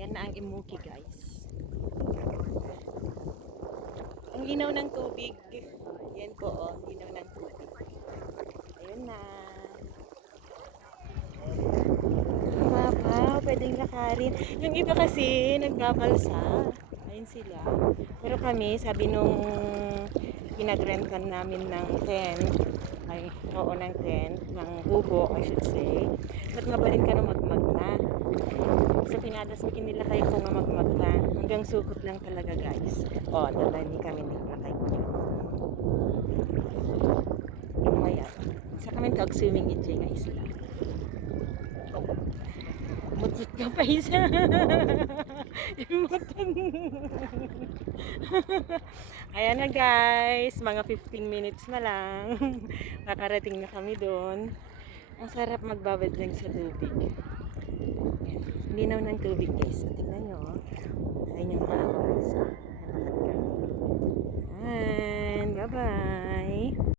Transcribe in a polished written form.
Yan na ang Imuki, guys. Ang linaw ng tubig. Yan po, oh. Ang linaw ng tubig. Ayun na. Wow, pwedeng lakarin. Yung iba kasi, nagbabalsa. Ayun sila. Pero kami, sabi nung pinagrentan namin ng tent, ay, oo, ng tent, ng kubo, I should say, ba't mabalin ka na magmag na? Sa pinadasmikin nila kayo kung nga magmag na. Hanggang sukot lang talaga, guys. O, dalhin kami nila kayo. Maya. Sa kami kag-swimming in nga isla. Mutot ka pa isa. Imutan. Ayan na, guys. Mga 15 minutes na lang. Makarating na kami doon. Ang sarap magbabad lang sa tubig. Linaw ng tubig, guys. So, tingnan nyo. Ayun yung mga awakan sa. And bye-bye.